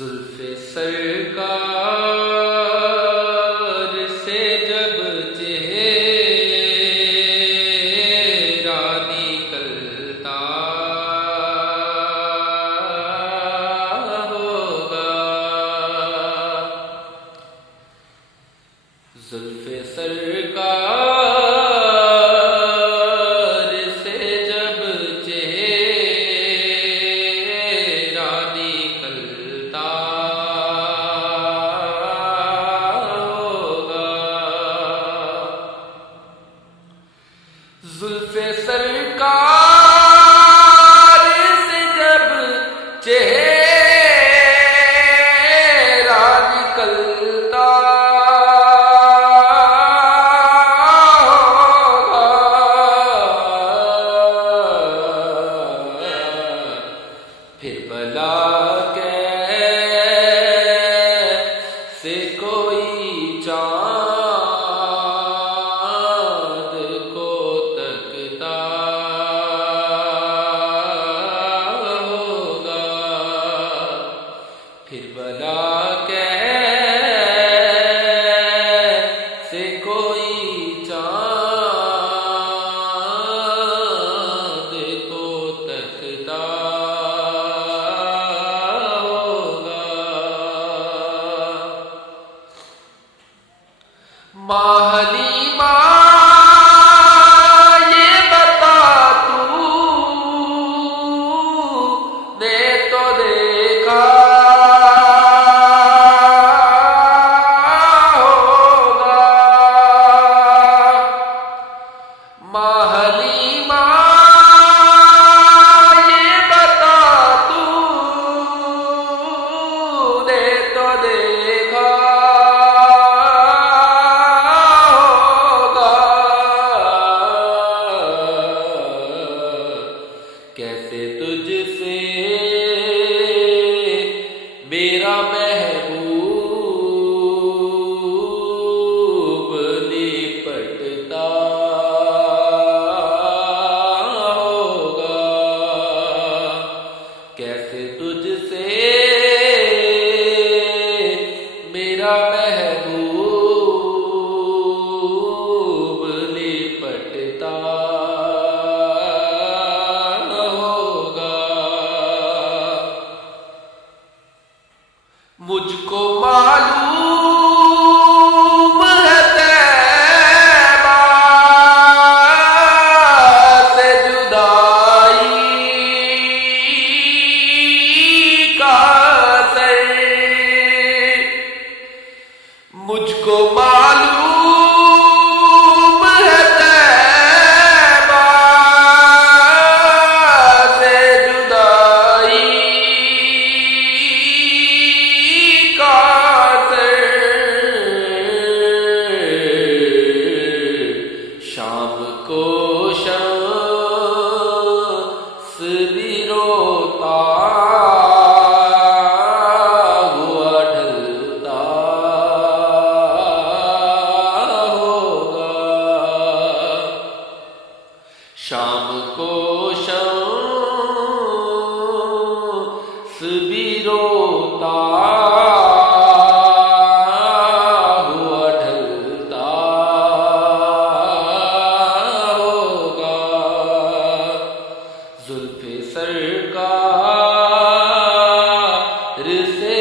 زلف سرکار سے جب چہرہ نکلتا ہوگا، زلف سرکار سے جب چہرہ نکلتا زلف سرکار سے جب چہرہ نکلتا ہوگا، پھر بلا کیسے کوئی چاند کو تکتا ہوگا، پھر بلا کیسے کوئی چاند کو تکتا ہوگا۔ ماں حلیمہ یہ بتا تو نے تو دیکھا ہوگا، ماں حلیمہ یہ بتا تو نے تو دیکھا کیسے تجھ سے میرا محبوب لپٹتا ہوگا، کیسے تجھ سے میرا محبوب لپٹتا مجھ کو معلوم ہے طیبہ سے جدائی کا اثر، مجھ کو معلوم ہے طیبہ سے جدائی شام کو شمس بھی روتا ہوا ڈھلتا ہوگا، شام کو شمس بھی روتا زلف سرکار سے